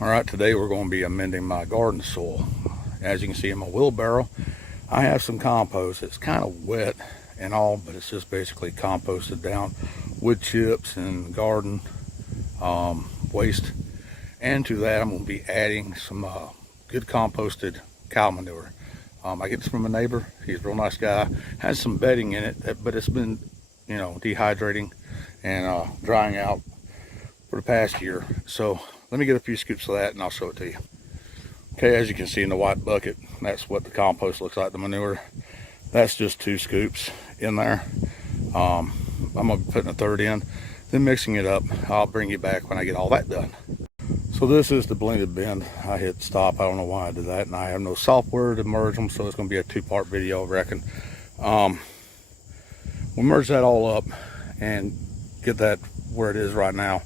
All right, today we're going to be amending my garden soil. As you can see in my wheelbarrow, I have some compost. It's kind of wet and all, but it's just basically composted down wood chips and garden waste. And to that, I'm going to be adding some good composted cow manure. I get this from a neighbor. He's a real nice guy. Has some bedding in it, but it's been, dehydrating and drying out for the past year. So let me get a few scoops of that and I'll show it to you. Okay, as you can see in the white bucket, that's what the compost looks like, the manure. That's just 2 scoops in there. I'm gonna be putting a third in, then mixing it up. I'll bring you back when I get all that done. So this is the blended bin. I hit stop. I don't know why I did that, and I have no software to merge them, so it's gonna be a 2-part video, I reckon. We'll merge that all up and get that where it is right now.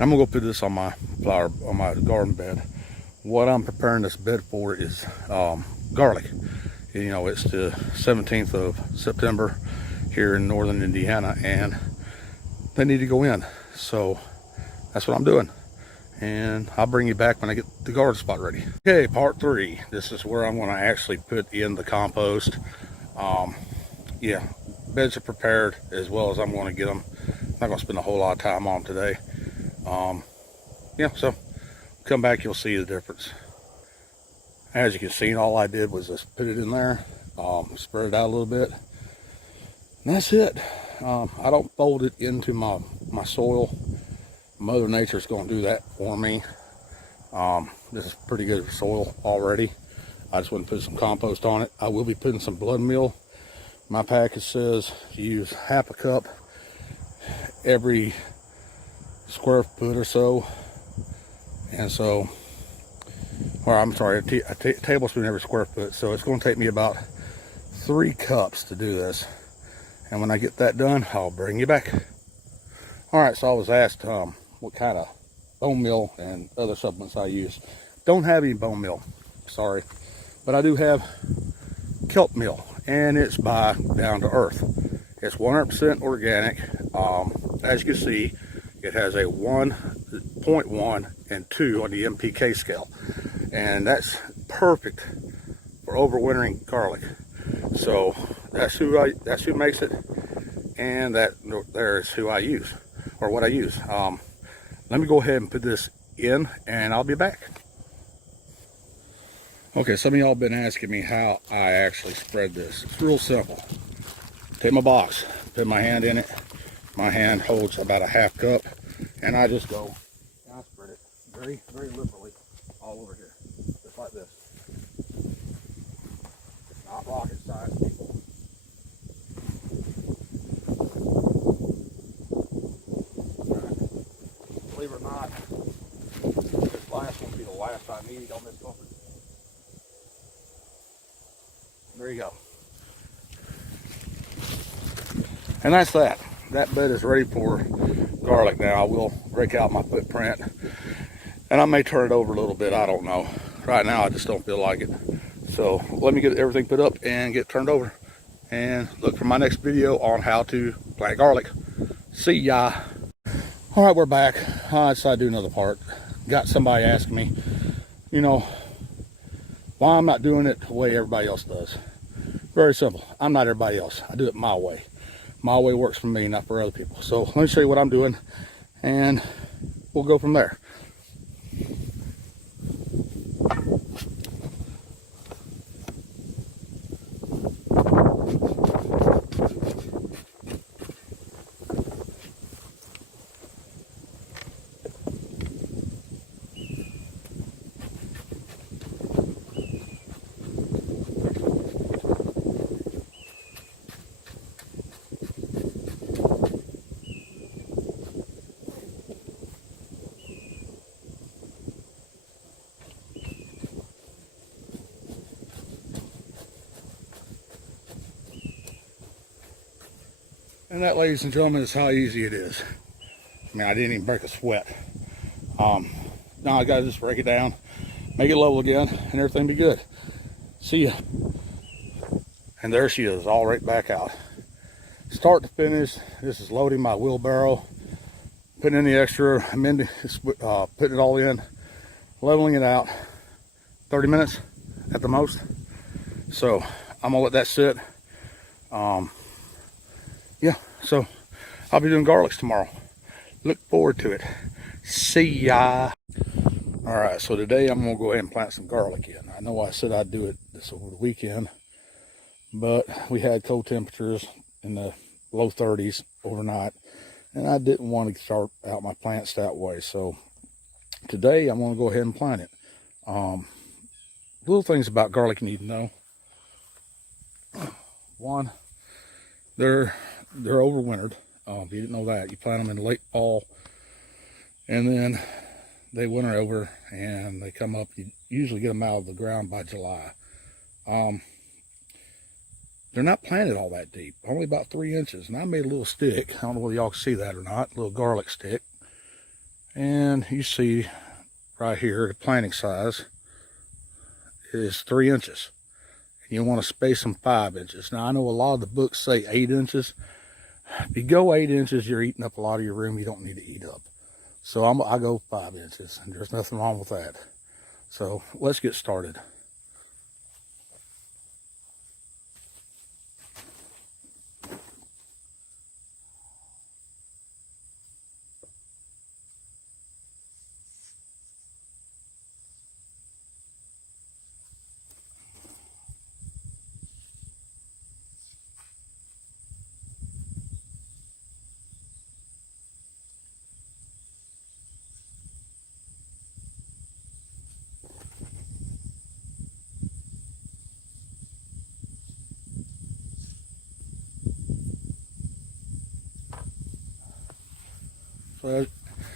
I'm gonna go put this on my garden bed. What I'm preparing this bed for is garlic. It's the 17th of September here in northern Indiana, and they need to go in. So that's what I'm doing. And I'll bring you back when I get the garden spot ready. Okay, part 3. This is where I'm gonna actually put in the compost. Beds are prepared as well as I'm gonna get them. I'm not gonna spend a whole lot of time on them today. So come back, you'll see the difference. As you can see, all I did was just put it in there, spread it out a little bit, and that's it. I don't fold it into my soil. Mother Nature's going to do that for me. This is pretty good soil already. I just want to put some compost on it. I will be putting some blood meal. My package says use half a cup every square foot or so, and so, or I'm sorry, a tablespoon every square foot. So it's going to take me about 3 cups to do this, and when I get that done, I'll bring you back. All right, so I was asked what kind of bone meal and other supplements I use. Don't have any bone meal, sorry, but I do have kelp meal, and it's by Down to Earth. It's 100% organic. As you can see, it has a 1.1 and 2 on the MPK scale, and that's perfect for overwintering garlic. So that's who makes it, and there's who I use, or what I use. Let me go ahead and put this in, and I'll be back. Okay, some of y'all been asking me how I actually spread this. It's real simple. Take my box, put my hand in it. My hand holds about a half cup, and I just go and I spread it very, very liberally all over here, just like this. It's not rocket science, people. Right. Believe it or not, this last one will be the last I need on this one. There you go. And that's that. That bed is ready for garlic now. I will break out my footprint, and I may turn it over a little bit. I don't know. Right now, I just don't feel like it. So let me get everything put up and get turned over, and look for my next video on how to plant garlic. See ya. All right, we're back. I decided to do another part. Got somebody asking me, why I'm not doing it the way everybody else does. Very simple. I'm not everybody else. I do it my way. My way works for me, not for other people. So let me show you what I'm doing, and we'll go from there. And that, ladies and gentlemen, is how easy it is. I mean, I didn't even break a sweat. Now I gotta just break it down, make it level again, and everything be good. See ya. And there she is, all right back out. Start to finish, this is loading my wheelbarrow, putting in the extra, amending, putting it all in, leveling it out, 30 minutes at the most. So I'm gonna let that sit. Yeah, so I'll be doing garlics tomorrow. Look forward to it. See ya. All right, so today I'm gonna go ahead and plant some garlic in. I know I said I'd do it this over the weekend, but we had cold temperatures in the low 30s overnight, and I didn't want to start out my plants that way. So today I'm gonna go ahead and plant it. Little things about garlic you need to know. One, they're overwintered. If you didn't know that, you plant them in late fall, and then they winter over and they come up. You usually get them out of the ground by July. They're not planted all that deep, only about 3 inches. And I made a little stick. I don't know whether y'all can see that or not, a little garlic stick. And you see right here, the planting size is 3 inches. You want to space them 5 inches. Now I know a lot of the books say 8 inches. If you go 8 inches, you're eating up a lot of your room you don't need to eat up. So I go 5 inches, and there's nothing wrong with that. So let's get started.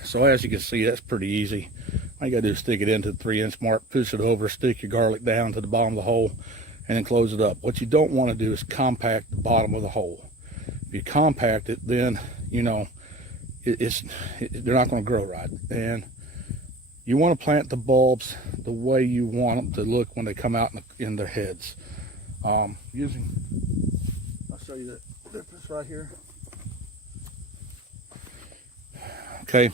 So as you can see, that's pretty easy. All you gotta do is stick it into the 3-inch mark, push it over, stick your garlic down to the bottom of the hole, and then close it up. What you don't want to do is compact the bottom of the hole. If you compact it, then you know they're not going to grow right. And you want to plant the bulbs the way you want them to look when they come out in their heads. I'll show you the difference right here. Okay,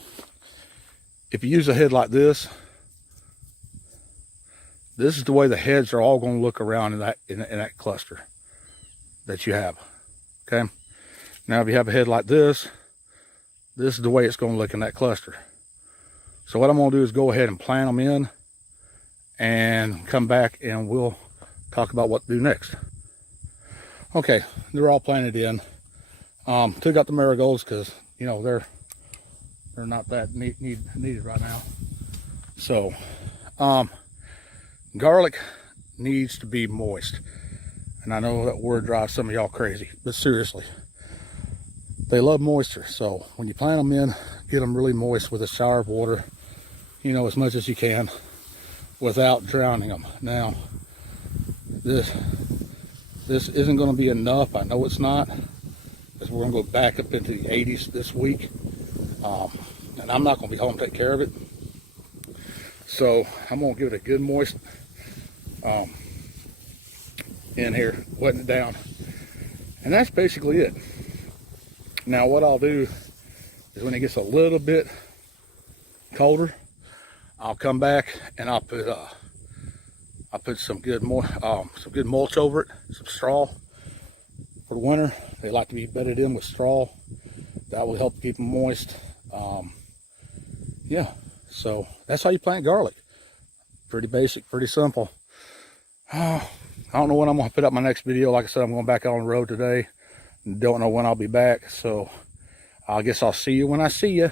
if you use a head like this is the way the heads are all going to look around in that cluster that you have. Okay, now if you have a head like this is the way it's going to look in that cluster. So what I'm going to do is go ahead and plant them in and come back and we'll talk about what to do next. Okay, they're all planted in. Took out the marigolds because you know they're not that needed right now. So garlic needs to be moist, and I know that word drives some of y'all crazy, but seriously, they love moisture. So when you plant them in, get them really moist with a shower of water, you know, as much as you can without drowning them. Now this isn't going to be enough. I know it's not, because we're going to go back up into the 80s this week. And I'm not going to be home to take care of it. So I'm going to give it a good moist in here, wetting it down. And that's basically it. Now what I'll do is when it gets a little bit colder, I'll come back and I'll put some good mulch over it, some straw. For the winter, they like to be bedded in with straw. That will help keep them moist. Yeah, so that's how you plant garlic. Pretty basic, pretty simple. I don't know when I'm going to put up my next video. Like I said, I'm going back on the road today. Don't know when I'll be back, so I guess I'll see you when I see you.